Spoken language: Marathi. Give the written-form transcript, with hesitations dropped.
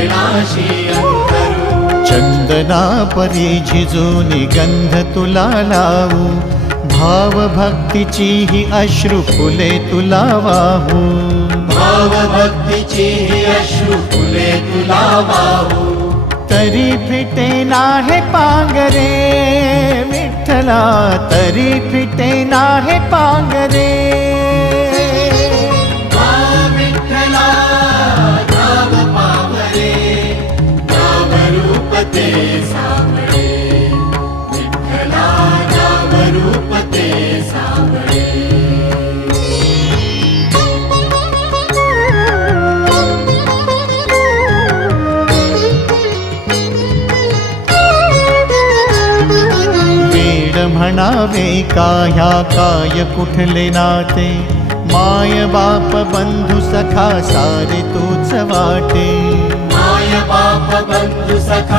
चरणाशी अंतरू। चंदना परी झिजूनी गंध तुला लावू, भाव भक्तीची ही अश्रु फुले तुला वाहू। भाव भक्तीची ही अश्रु फुले तुला वाहू। तरी फिटे नाहे पांगरे विठ्ठला, तरी फिटे नाहे पांगरे। विठ्ठला नाम पावरे, नाम रूप ते सावळे। विठ्ठला नाम रूप ते सावळे। म्हणावे काह्या काय कुठले नाते, माय बाप बंधु सखा सारे तूच वाटे। माय बाप बंधु सखा